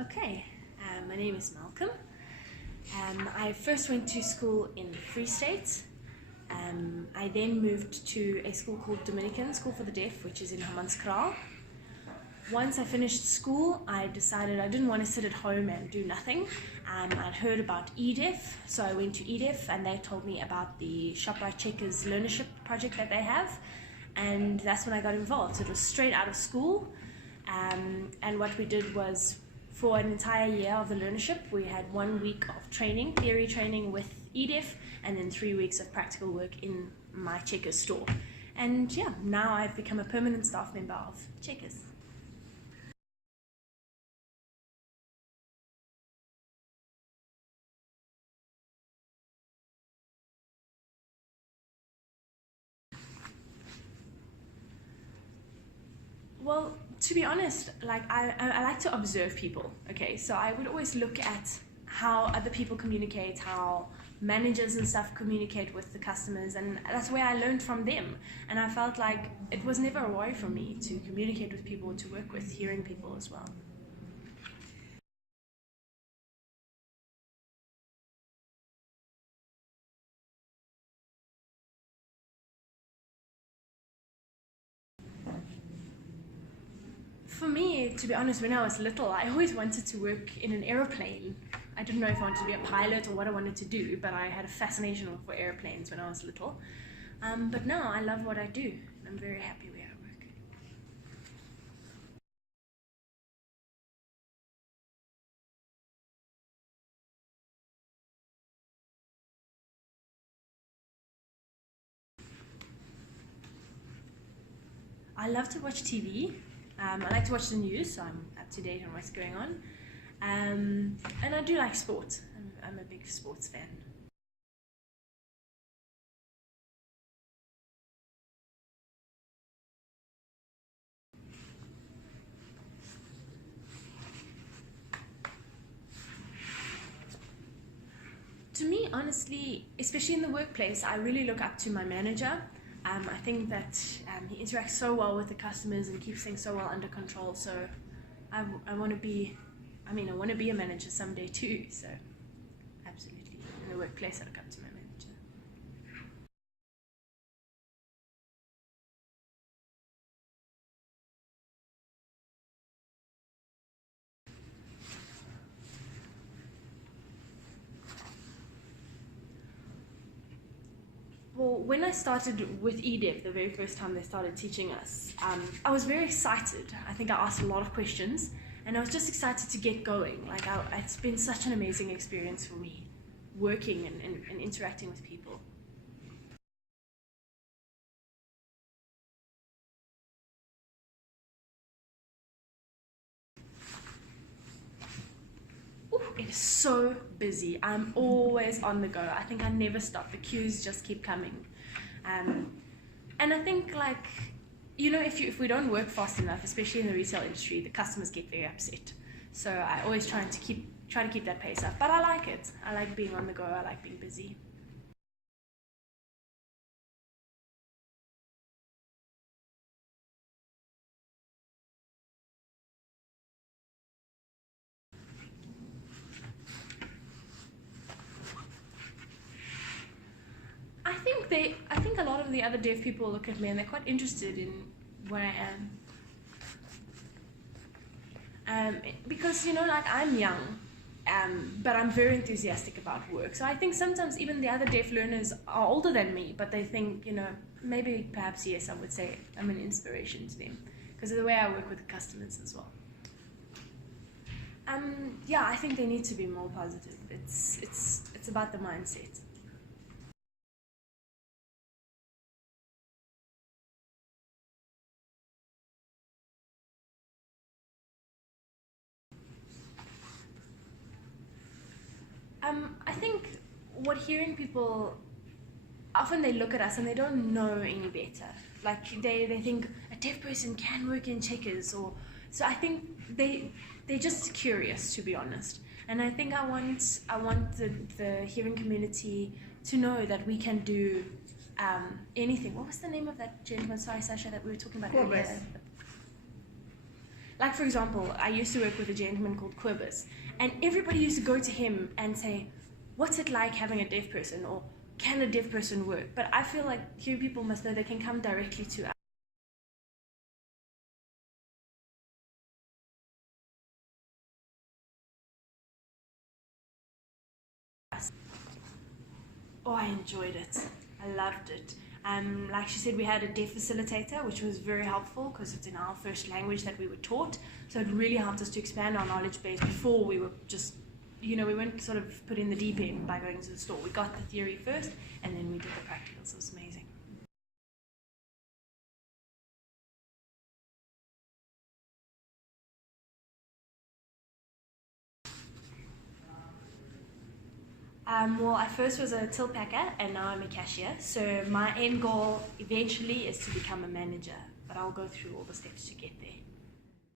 Okay, my name is Malcolm. I first went to school in Free State. I then moved to a school called Dominican School for the Deaf, which is in Hammanskraal. Once I finished school, I decided I didn't want to sit at home and do nothing. I'd heard about eDeaf, so I went to eDeaf and they told me about the Meadowdale Checkers learnership project that they have, and that's when I got involved. So it was straight out of school, and what we did was, for an entire year of the learnership, we had 1 week of training, theory training with eDeaf, and then 3 weeks of practical work in my Checkers store. And yeah, now I've become a permanent staff member of Checkers. Well, to be honest, I like to observe people, okay? So I would always look at how other people communicate, how managers and stuff communicate with the customers, and that's where I learned from them. And I felt like it was never a worry for me to communicate with people, to work with hearing people as well. For me, to be honest, when I was little, I always wanted to work in an aeroplane. I didn't know if I wanted to be a pilot or what I wanted to do, but I had a fascination for airplanes when I was little. But now I love what I do. I'm very happy where I work. I love to watch TV. I like to watch the news, so I'm up to date on what's going on. And I do like sports. I'm a big sports fan. To me, honestly, especially in the workplace, I really look up to my manager. I think that he interacts so well with the customers and keeps things so well under control. So I want to be, I want to be a manager someday too. So absolutely, in the workplace, I look up to my manager. Well, when I started with eDeaf, the very first time they started teaching us, I was very excited. I think I asked a lot of questions, and I was just excited to get going. It's been such an amazing experience for me, working and interacting with people. Ooh, it is so busy. I'm always on the go. I think I never stop. The queues just keep coming. And I think, if we don't work fast enough, especially in the retail industry, the customers get very upset. So I always try to keep that pace up. But I like it. I like being on the go. I like being busy. I think a lot of the other deaf people look at me and they're quite interested in where I am. Because, I'm young, but I'm very enthusiastic about work. So I think sometimes even the other deaf learners are older than me, but they think, maybe perhaps, yes, I would say I'm an inspiration to them because of the way I work with the customers as well. Yeah, I think they need to be more positive. It's about the mindset. I think what hearing people, often they look at us and they don't know any better. Like they think a deaf person can work in Checkers, so I think they're just curious, to be honest. And I think I want the hearing community to know that we can do anything. What was the name of that gentleman? Sorry, Sasha, that we were talking about earlier. Like, for example, I used to work with a gentleman called Quibus, and everybody used to go to him and say, what's it like having a deaf person, or can a deaf person work? But I feel like hearing people must know they can come directly to us. Oh, I enjoyed it. I loved it. Like she said, we had a deaf facilitator, which was very helpful because it's in our first language that we were taught. So it really helped us to expand our knowledge base before we were just, we weren't sort of put in the deep end by going to the store. We got the theory first, and then we did the practicals. It was amazing. Well, I first was a till packer, and now I'm a cashier. So my end goal eventually is to become a manager, but I'll go through all the steps to get there.